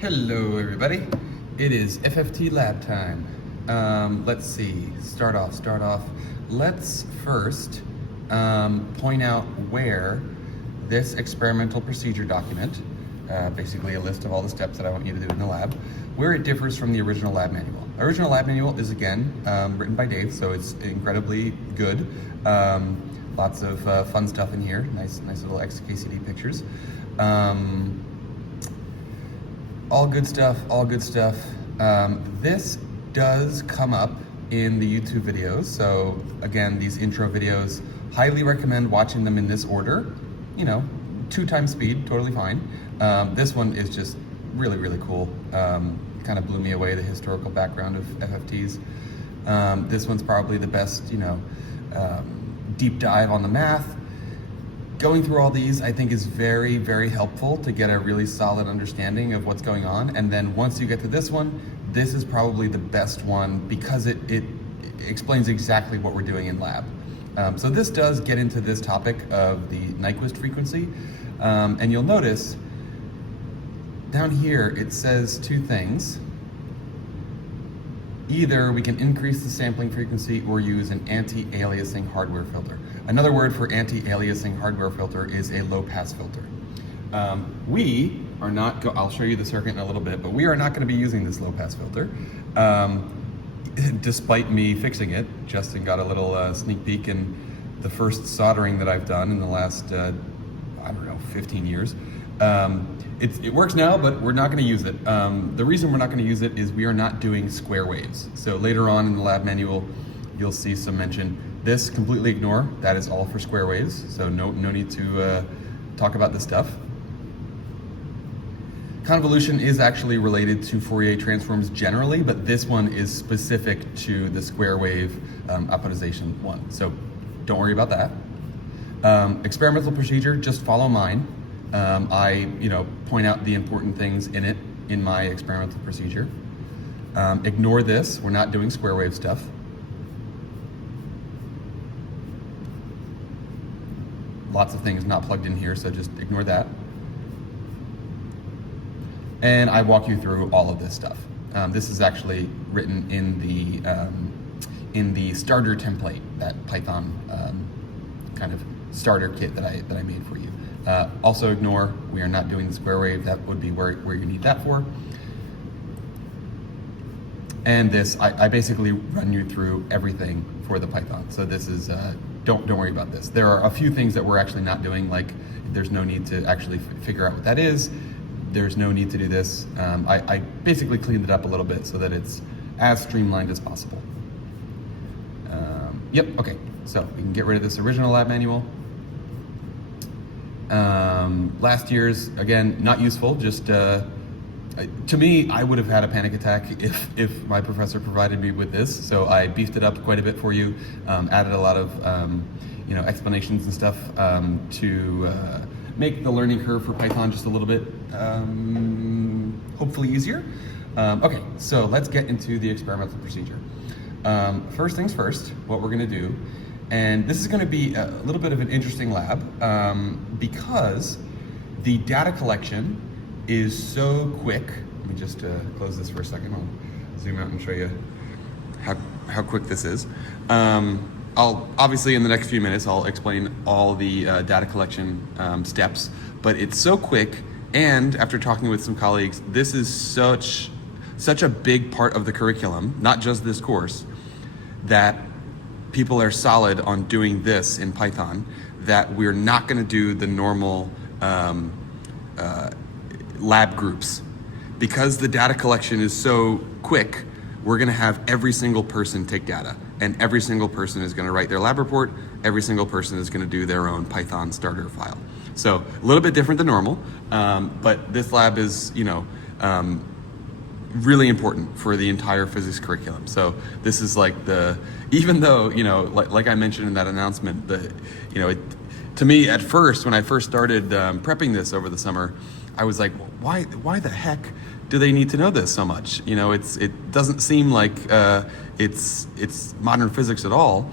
Hello everybody, it is FFT lab time. Let's see, start off. Let's first point out where this experimental procedure document, basically a list of all the steps that I want you to do in the lab, where it differs from the original lab manual. Original lab manual is again written by Dave, so it's incredibly good. Lots of fun stuff in here, nice little XKCD pictures. All good stuff. This does come up in the YouTube videos. So again, these intro videos, highly recommend watching them in this order. 2x speed, totally fine. This one is just really cool. Kind of blew me away, the historical background of FFTs. This one's probably the best, deep dive on the math. Going through all these, I think, is very helpful to get a really solid understanding of what's going on. And then once you get to this one, this is probably the best one because it explains exactly what we're doing in lab. So this does get into this topic of the Nyquist frequency. And you'll notice down here, it says two things. Either we can increase the sampling frequency or use an anti-aliasing hardware filter. Another word for anti-aliasing hardware filter is a low-pass filter. We are not, I'll show you the circuit in a little bit, but we are not going to be using this low-pass filter. Despite me fixing it, Justin got a little sneak peek in the first soldering that I've done in the last, 15 years. It works now, but we're not going to use it. The reason we're not going to use it is we are not doing square waves. So later on in the lab manual, you'll see some mention. This, completely ignore. That is all for square waves. So no need to talk about this stuff. Convolution is actually related to Fourier transforms generally, but this one is specific to the square wave apodization one. So don't worry about that. Experimental procedure, just follow mine. I point out the important things in it in my experimental procedure. Ignore this, we're not doing square wave stuff. Lots of things not plugged in here, so just ignore that. And I walk you through all of this stuff. This is actually written in the starter template, that Python kind of starter kit that I made for you. Also ignore, we are not doing the square wave. That would be where you need that for. And this, I basically run you through everything for the Python. So this is, don't worry about this. There are a few things that we're actually not doing, like there's no need to actually figure out what that is. There's no need to do this. I basically cleaned it up a little bit so that it's as streamlined as possible. Yep, okay, so we can get rid of this original lab manual. Last year's, again, not useful, just to me, I would have had a panic attack if my professor provided me with this, so I beefed it up quite a bit for you, added a lot of explanations and stuff to make the learning curve for Python just a little bit hopefully easier. Okay, so let's get into the experimental procedure. First things first, what we're going to do, and this is going to be a little bit of an interesting lab because the data collection is so quick. Let me just close this for a second. I'll zoom out and show you how quick this is. I'll obviously in the next few minutes I'll explain all the data collection steps, but it's so quick, and after talking with some colleagues, this is such a big part of the curriculum, not just this course, that people are solid on doing this in Python, that we're not going to do the normal lab groups. Because the data collection is so quick, we're going to have every single person take data, and every single person is going to write their lab report. Every single person is going to do their own Python starter file. So a little bit different than normal, but this lab is, really important for the entire physics curriculum. So this is like even though, like I mentioned in that announcement, to me at first, when I first started prepping this over the summer, I was like, why the heck do they need to know this so much? It doesn't seem like it's modern physics at all.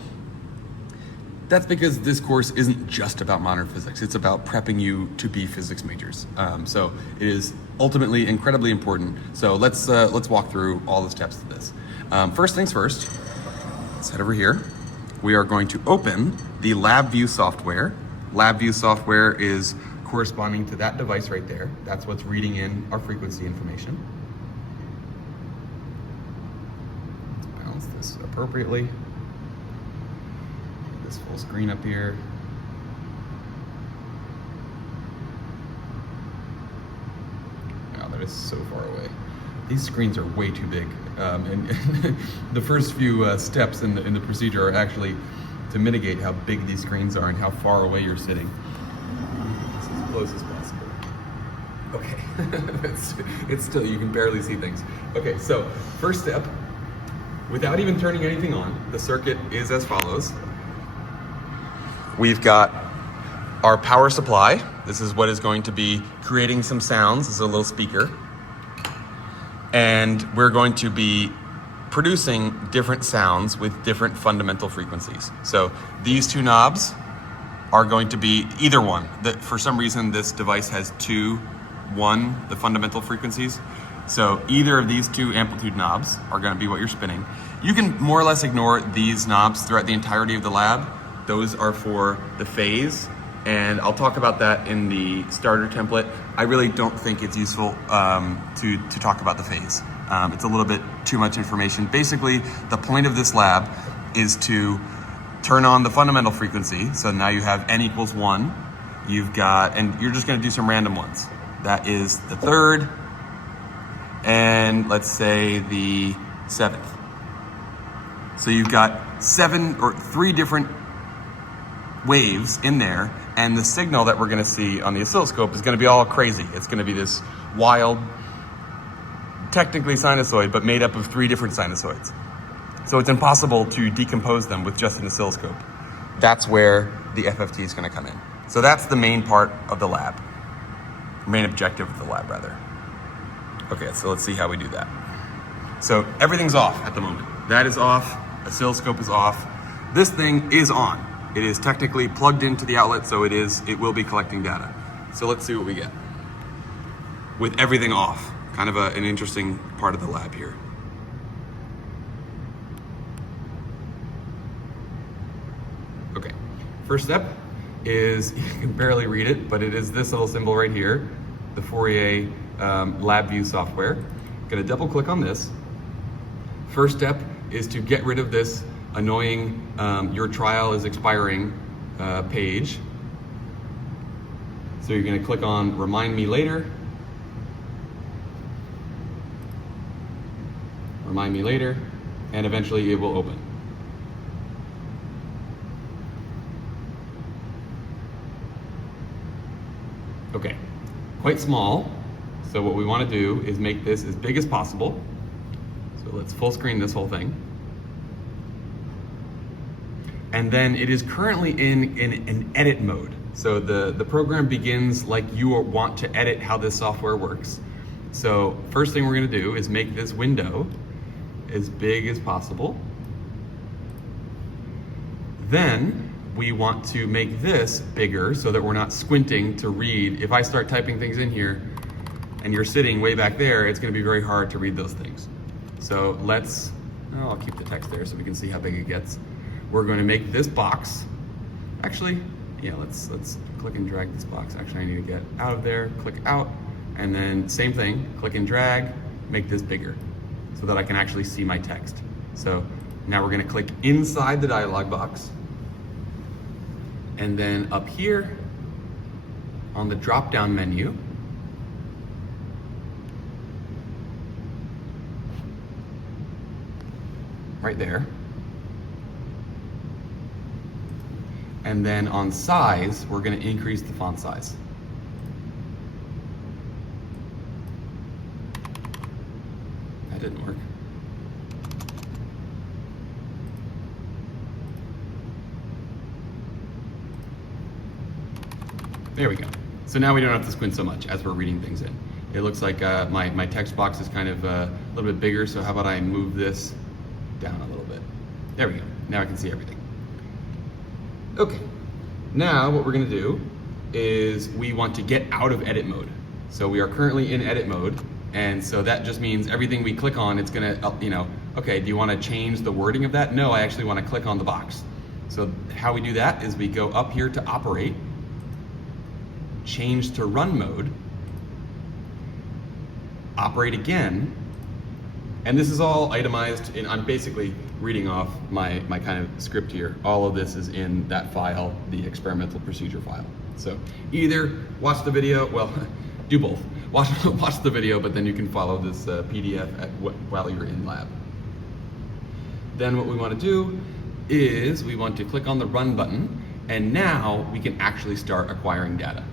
That's because this course isn't just about modern physics. It's about prepping you to be physics majors. So it is ultimately incredibly important. So let's walk through all the steps to this. First things first, let's head over here. We are going to open the LabVIEW software. LabVIEW software is corresponding to that device right there. That's what's reading in our frequency information. Let's balance this appropriately. Get this full screen up here. Wow, that is so far away. These screens are way too big. And the first few steps in the procedure are actually to mitigate how big these screens are and how far away you're sitting. This is as close as possible. Okay, it's still, you can barely see things. Okay, so first step, without even turning anything on, the circuit is as follows. We've got our power supply. This is what is going to be creating some sounds. This is a little speaker. And we're going to be producing different sounds with different fundamental frequencies. So these two knobs are going to be either one. For some reason, this device has the fundamental frequencies. So either of these two amplitude knobs are going to be what you're spinning. You can more or less ignore these knobs throughout the entirety of the lab. Those are for the phase, and I'll talk about that in the starter template. I really don't think it's useful to talk about the phase. It's a little bit too much information. Basically, the point of this lab is to turn on the fundamental frequency. So now you have n equals 1. You've got, and you're just going to do some random ones. That is the 3rd, and let's say the 7th. So you've got 3 different waves in there, and the signal that we're going to see on the oscilloscope is going to be all crazy. It's going to be this wild, technically sinusoid, but made up of 3 different sinusoids. So it's impossible to decompose them with just an oscilloscope. That's where the FFT is going to come in. So that's the main part of the lab, main objective of the lab, rather. Okay, so let's see how we do that. So everything's off at the moment. That is off, oscilloscope is off. This thing is on. It is technically plugged into the outlet, so it will be collecting data. So let's see what we get with everything off. Kind of an interesting part of the lab here. Okay, first step is, you can barely read it, but it is this little symbol right here, the Fourier LabVIEW software. Gonna double click on this. First step is to get rid of this annoying your trial is expiring page. So you're going to click on remind me later. Remind me later, and eventually it will open. Okay, quite small. So what we want to do is make this as big as possible. So let's full screen this whole thing. And then it is currently in an edit mode. So the program begins like you want to edit how this software works. So first thing we're gonna do is make this window as big as possible. Then we want to make this bigger so that we're not squinting to read. If I start typing things in here and you're sitting way back there, it's gonna be very hard to read those things. So I'll keep the text there so we can see how big it gets. We're going to make this box, actually, yeah, let's click and drag this box. Actually, I need to get out of there, click out, and then same thing, click and drag, make this bigger so that I can actually see my text. So now we're going to click inside the dialog box, and then up here on the drop-down menu, right there. And then on size, we're going to increase the font size. That didn't work. There we go. So now we don't have to squint so much as we're reading things in. It looks like my text box is kind of a little bit bigger, so how about I move this down a little bit. There we go. Now I can see everything. Okay, now what we're gonna do is we want to get out of edit mode. So we are currently in edit mode, and so that just means everything we click on, it's gonna, okay, do you wanna change the wording of that? No, I actually wanna click on the box. So how we do that is we go up here to operate, change to run mode, operate again, and this is all itemized, and I'm basically reading off my kind of script here. All of this is in that file, the experimental procedure file. So either watch the video, well, do both. Watch the video, but then you can follow this PDF while you're in lab. Then what we want to do is we want to click on the run button, and now we can actually start acquiring data.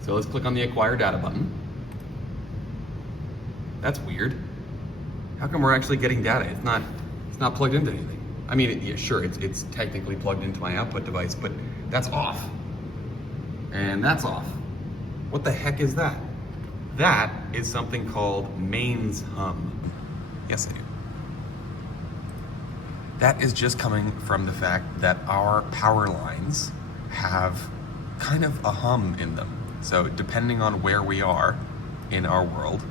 So let's click on the acquire data button. That's weird. How come we're actually getting data? It's not plugged into anything. I mean, yeah, sure, it's technically plugged into my output device, but that's off. And that's off. What the heck is that? That is something called mains hum. Yes, I do. That is just coming from the fact that our power lines have kind of a hum in them. So depending on where we are in our world,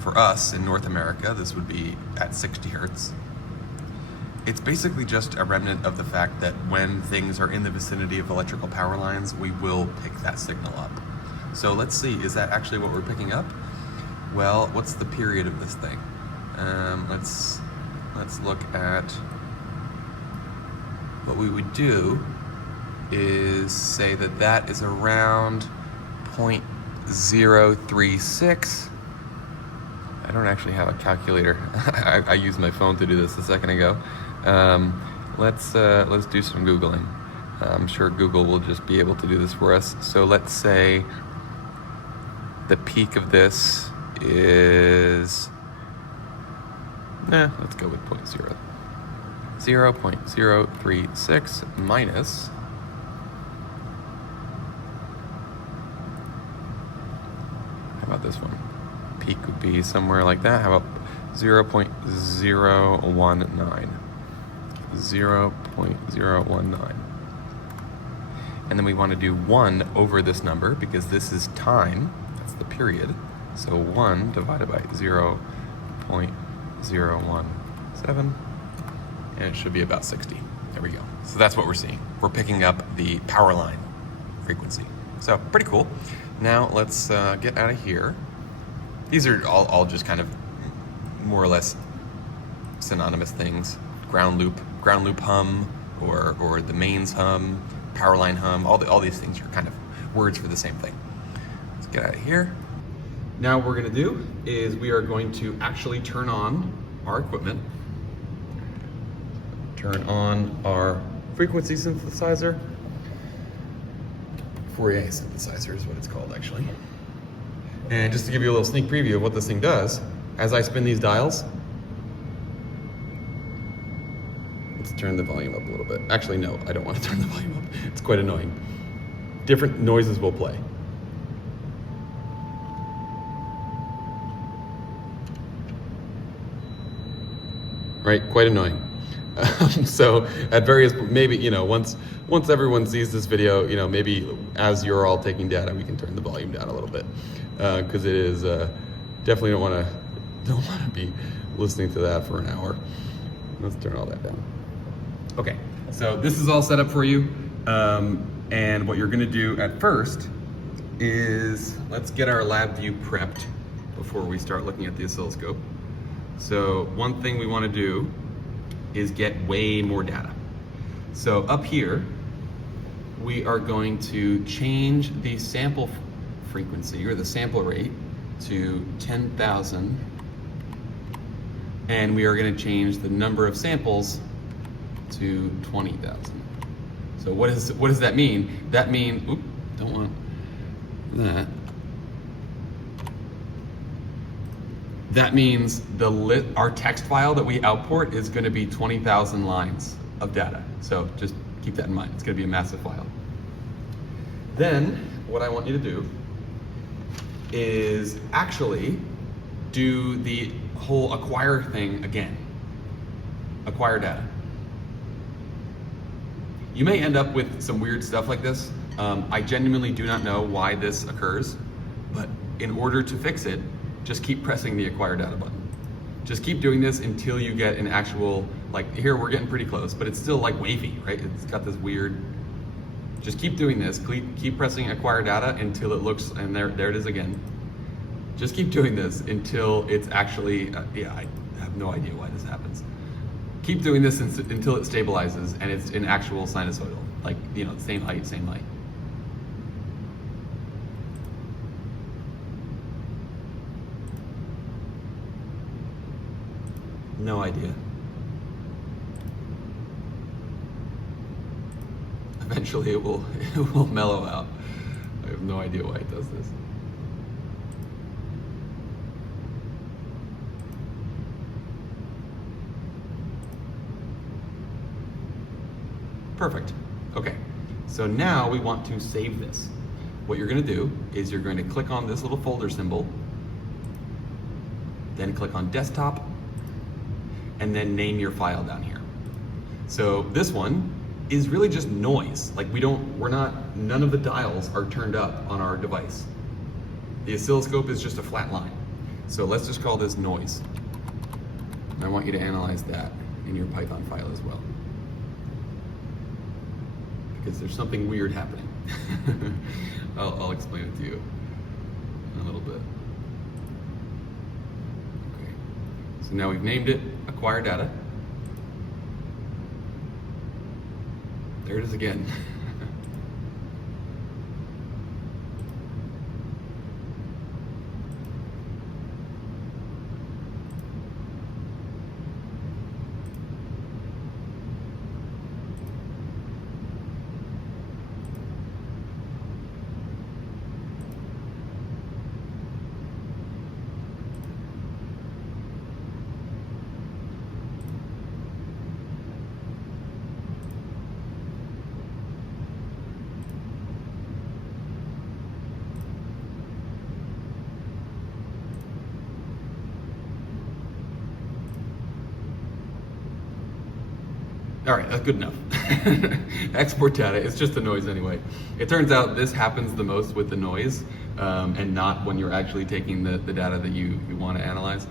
for us in North America, this would be at 60 hertz. It's basically just a remnant of the fact that when things are in the vicinity of electrical power lines, we will pick that signal up. So let's see, is that actually what we're picking up? Well, what's the period of this thing? Let's look at what we would do is say that that is around 0.036. I don't actually have a calculator. I used my phone to do this a second ago. Let's do some Googling. I'm sure Google will just be able to do this for us. So let's say the peak of this is, let's go with 0.036 minus, how about this one? Peak would be somewhere like that. How about 0.019? 0.019. And then we want to do 1 over this number because this is time, that's the period. So 1 divided by 0.017, and it should be about 60. There we go. So that's what we're seeing. We're picking up the power line frequency. So pretty cool. Now let's get out of here. These are all just kind of more or less synonymous things. Ground loop hum, or the mains hum, power line hum, all these things are kind of words for the same thing. Let's get out of here. Now what we're gonna do is we are going to actually turn on our equipment, turn on our frequency synthesizer. Fourier synthesizer is what it's called actually. And just to give you a little sneak preview of what this thing does, as I spin these dials, let's turn the volume up a little bit. Actually, no, I don't want to turn the volume up. It's quite annoying. Different noises will play. Right, quite annoying. So at various, maybe, once everyone sees this video, maybe as you're all taking data, we can turn the volume down a little bit. Because it is, definitely don't want to be listening to that for an hour. Let's turn all that down. Okay, so this is all set up for you. And what you're gonna do at first is, let's get our lab view prepped before we start looking at the oscilloscope. So one thing we wanna do is get way more data. So up here, we are going to change the sample frequency or the sample rate to 10,000, and we are going to change the number of samples to 20,000. So what does that mean? That means, don't want that. That means our text file that we output is going to be 20,000 lines of data. So just keep that in mind. It's going to be a massive file. Then what I want you to do is actually do the whole acquire thing again. Acquire data. You may end up with some weird stuff like this. I genuinely do not know why this occurs, but in order to fix it, just keep pressing the acquire data button. Just keep doing this until you get an actual, like here we're getting pretty close, but it's still like wavy, right? It's got this weird, just keep doing this. Keep pressing acquire data until it looks, and there it is again. Just keep doing this until it's actually, yeah, I have no idea why this happens. Keep doing this until it stabilizes and it's an actual sinusoidal, like, you know, same height, same height. No idea. Eventually it will mellow out. I have no idea why it does this. Perfect. Okay, so now we want to save this. What you're gonna do is you're going to click on this little folder symbol, then click on desktop, and then name your file down here. So this one is really just noise. Like none of the dials are turned up on our device. The oscilloscope is just a flat line. So let's just call this noise. And I want you to analyze that in your Python file as well, because there's something weird happening. I'll explain it to you in a little bit. Okay, so now we've named it acquire data. There it is again. All right, that's good enough. Export data, it's just the noise anyway. It turns out this happens the most with the noise and not when you're actually taking the data that you want to analyze.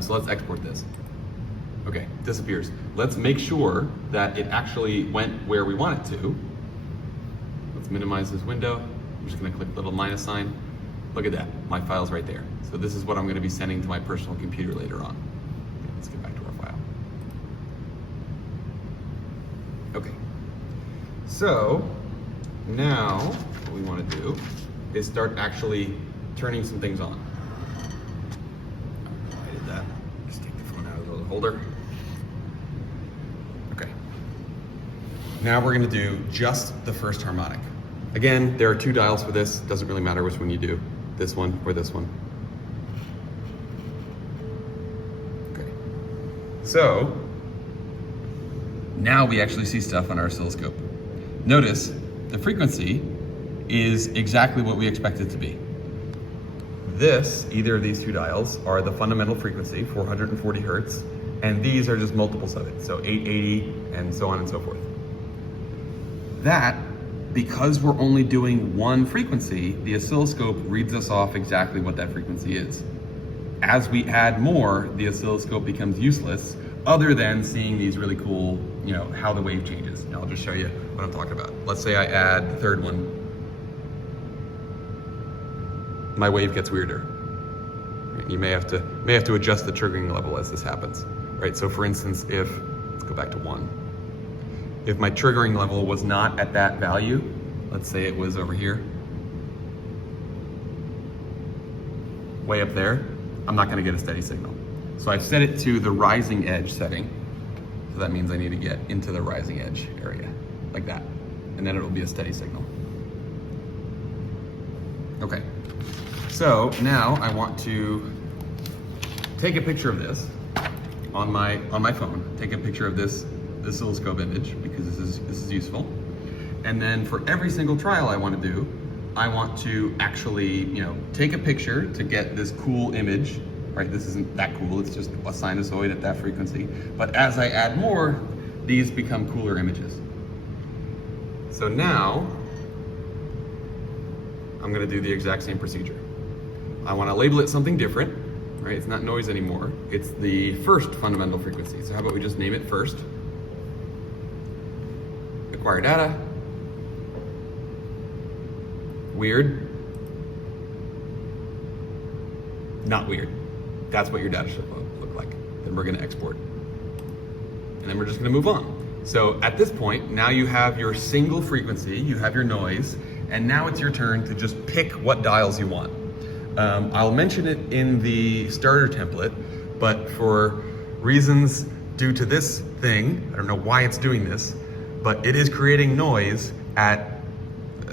So let's export this. Okay, disappears. Let's make sure that it actually went where we want it to. Let's minimize this window. I'm just gonna click the little minus sign. Look at that, my file's right there. So this is what I'm gonna be sending to my personal computer later on. Okay, let's get back to our file. Okay, so now what we want to do is start actually turning some things on. I did that. Just take the phone out of the holder. Okay. Now we're going to do just the first harmonic. Again, there are two dials for this. Doesn't really matter which one you do, this one or this one. Okay. So now we actually see stuff on our oscilloscope. Notice the frequency is exactly what we expect it to be. This, either of these two dials, are the fundamental frequency, 440 hertz, and these are just multiples of it, so 880 and so on and so forth. That, because we're only doing one frequency, the oscilloscope reads us off exactly what that frequency is. As we add more, the oscilloscope becomes useless, other than seeing these really cool, you know, how the wave changes. Now I'll just show you what I'm talking about. Let's say I add the third one. My wave gets weirder. You may have to adjust the triggering level as this happens, right? So for instance, let's go back to 1. If my triggering level was not at that value, let's say it was over here, way up there, I'm not gonna get a steady signal. So I've set it to the rising edge setting. So that means I need to get into the rising edge area, like that. And then it'll be a steady signal. Okay, so now I want to take a picture of this on my phone. Take a picture of this oscilloscope image, because this is useful. And then for every single trial I want to do, I want to actually, you know, take a picture to get this cool image. Right, this isn't that cool, it's just a sinusoid at that frequency. But as I add more, these become cooler images. So now, I'm gonna do the exact same procedure. I want to label it something different, right? It's not noise anymore. It's the first fundamental frequency. So how about we just name it first? Acquire data. Weird. Not weird. That's what your data should look like. Then we're going to export. And then we're just going to move on. So at this point, now you have your single frequency, you have your noise, and now it's your turn to just pick what dials you want. I'll mention it in the starter template, but for reasons due to this thing, I don't know why it's doing this, but it is creating noise at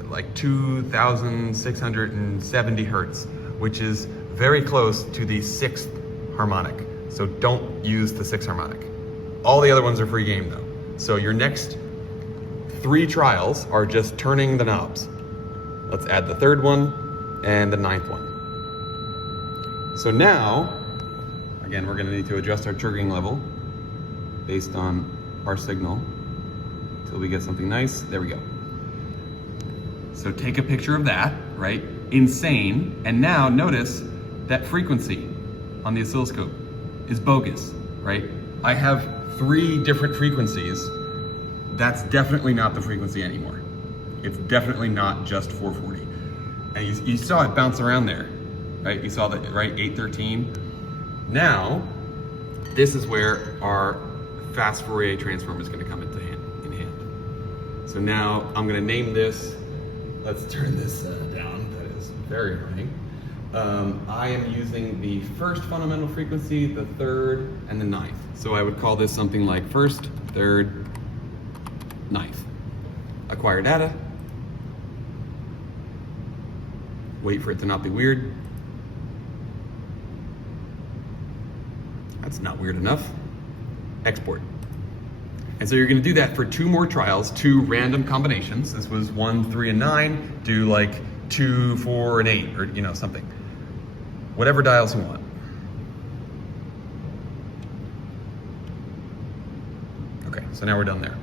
like 2,670 hertz, which is very close to the 6th harmonic. So don't use the 6th harmonic. All the other ones are free game though. So your next 3 trials are just turning the knobs. Let's add the 3rd one and the 9th one. So now, again, we're gonna need to adjust our triggering level based on our signal until we get something nice. There we go. So take a picture of that, right? Insane. And now notice that frequency on the oscilloscope is bogus, right? I have 3 different frequencies. That's definitely not the frequency anymore. It's definitely not just 440. And you saw it bounce around there, right? You saw that, right? 813. Now, this is where our fast Fourier transform is going to come into hand. So now I'm going to name this. Let's turn this down. That is very annoying. I am using the first fundamental frequency, the 3rd, and the 9th. So I would call this something like 1st, 3rd, 9th. Acquire data. Wait for it to not be weird. That's not weird enough. Export. And so you're going to do that for 2 more trials, 2 random combinations. This was 1, 3, and 9. Do like 2, 4, and 8, or something. Whatever dials you want. Okay, so now we're done there.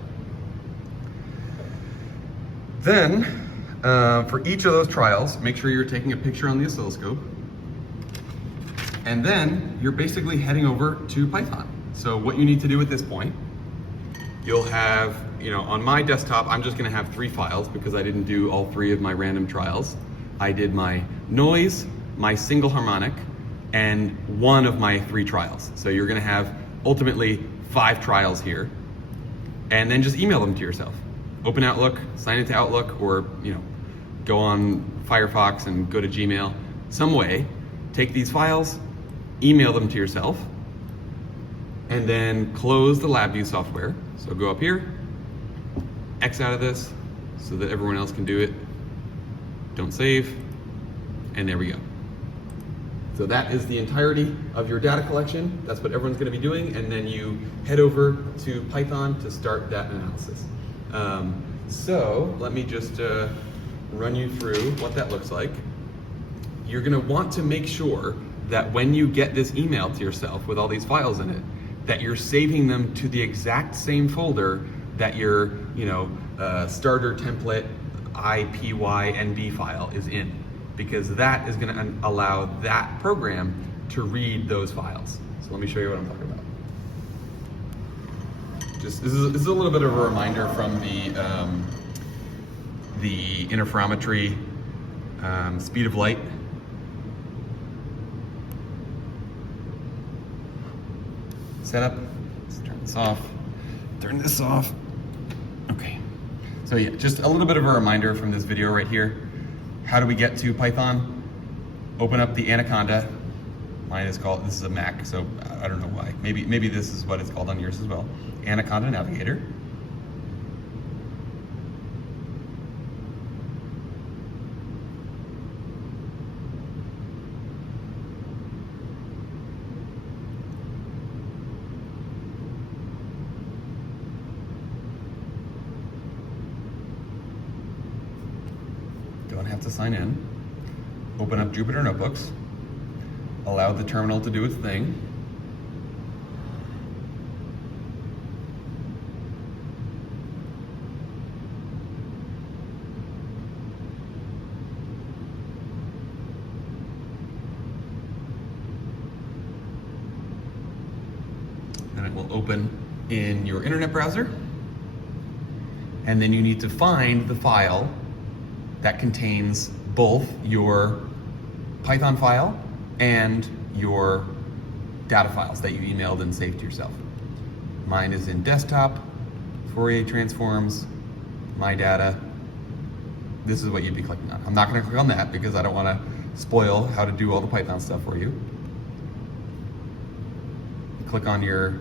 Then, for each of those trials, make sure you're taking a picture on the oscilloscope. And then you're basically heading over to Python. So what you need to do at this point, you'll have, on my desktop, I'm just gonna have 3 files because I didn't do all 3 of my random trials. I did my noise, my single harmonic, and 1 of my 3 trials. So you're gonna have ultimately 5 trials here, and then just email them to yourself. Open Outlook, sign into Outlook, or go on Firefox and go to Gmail. Some way, take these files, email them to yourself, and then close the LabVIEW software. So go up here, X out of this so that everyone else can do it. Don't save, and there we go. So that is the entirety of your data collection. That's what everyone's gonna be doing, and then you head over to Python to start that analysis. So let me just run you through what that looks like. You're gonna want to make sure that when you get this email to yourself with all these files in it, that you're saving them to the exact same folder that your starter template IPYNB file is in, because that is going to allow that program to read those files. So let me show you what I'm talking about. This is a little bit of a reminder from the interferometry speed of light. Setup. Let's turn this off. Turn this off. Okay. So yeah, just a little bit of a reminder from this video right here. How do we get to Python? Open up the Anaconda. Mine is called, this is a Mac, so I don't know why. Maybe this is what it's called on yours as well. Anaconda Navigator. Don't have to sign in. Open up Jupyter Notebooks. Allow the terminal to do its thing. and it will open in your internet browser. And then you need to find the file that contains both your Python file and your data files that you emailed and saved to yourself. Mine is in desktop, Fourier transforms, my data. This is what you'd be clicking on. I'm not going to click on that because I don't want to spoil how to do all the Python stuff for you.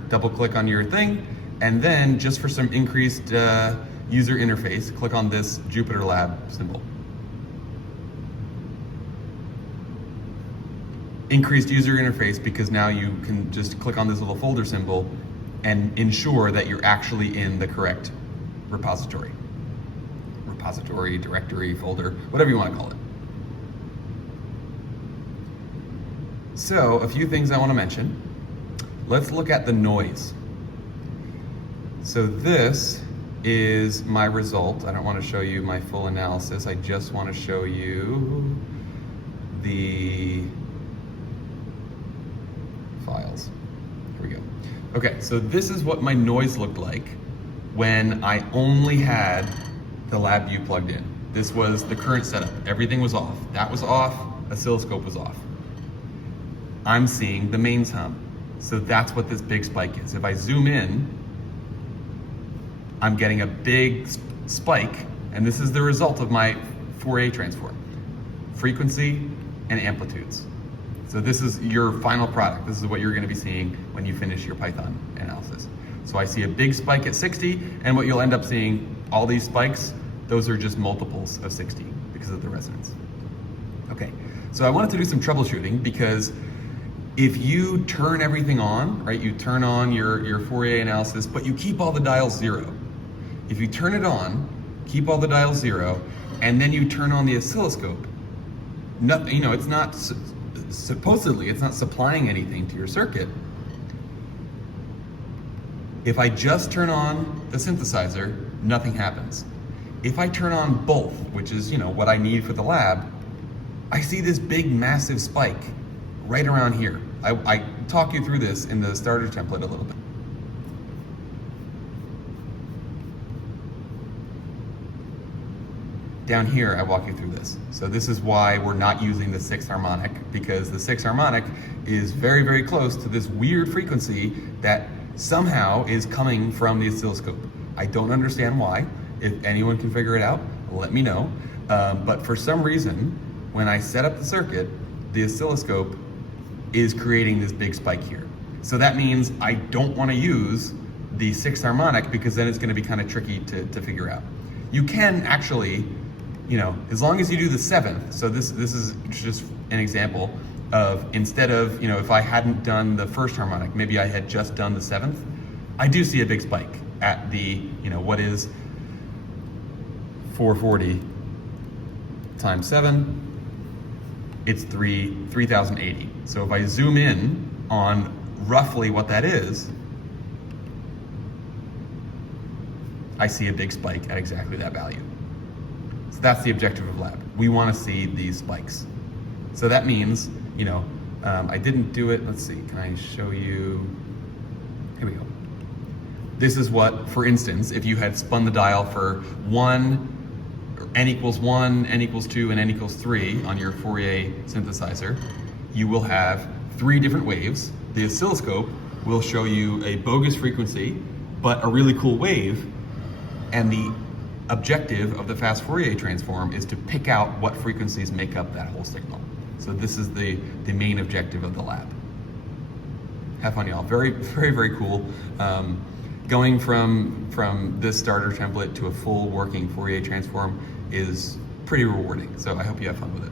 Double click on your thing, and then just for some increased user interface, click on this Jupyter Lab symbol. Increased user interface because now you can just click on this little folder symbol and ensure that you're actually in the correct repository. Repository, directory, folder, whatever you want to call it. So, a few things I want to mention. Let's look at the noise. So this is my result. I don't want to show you my full analysis. I just want to show you the files. Here we go. Okay, so this is what my noise looked like when I only had the LabVIEW plugged in. This was the current setup. Everything was off. That was off, oscilloscope was off. I'm seeing the mains hum. So that's what this big spike is. If I zoom in, I'm getting a big spike, and this is the result of my Fourier transform. Frequency and amplitudes. So this is your final product. This is what you're going to be seeing when you finish your Python analysis. So I see a big spike at 60, and what you'll end up seeing, all these spikes, those are just multiples of 60 because of the resonance. Okay, so I wanted to do some troubleshooting because if you turn everything on, right, you turn on your Fourier analysis, but you keep all the dials 0. If you turn it on, keep all the dials 0, and then you turn on the oscilloscope, nothing, it's not, supposedly, it's not supplying anything to your circuit. If I just turn on the synthesizer, nothing happens. If I turn on both, which is, what I need for the lab, I see this big, massive spike right around here. I talk you through this in the starter template a little bit. Down here, I walk you through this. So this is why we're not using the 6th harmonic, because the 6th harmonic is very, very close to this weird frequency that somehow is coming from the oscilloscope. I don't understand why. If anyone can figure it out, let me know. But for some reason, when I set up the circuit, the oscilloscope is creating this big spike here. So that means I don't want to use the 6th harmonic because then it's going to be kind of tricky to figure out. You can actually, as long as you do the 7th, so this is just an example of, instead of, if I hadn't done the 1st harmonic, maybe I had just done the 7th, I do see a big spike at the, what is 440 times 7, it's 3080. So if I zoom in on roughly what that is, I see a big spike at exactly that value. So that's the objective of lab. We want to see these spikes. So that means, I didn't do it. Let's see, can I show you? Here we go. This is what, for instance, if you had spun the dial for n equals 1, n equals 2, and n equals 3 on your Fourier synthesizer, you will have 3 different waves. The oscilloscope will show you a bogus frequency, but a really cool wave. And the objective of the fast Fourier transform is to pick out what frequencies make up that whole signal. So this is the main objective of the lab. Have fun, y'all. Very, very, very cool. Going from this starter template to a full working Fourier transform is pretty rewarding. So I hope you have fun with it.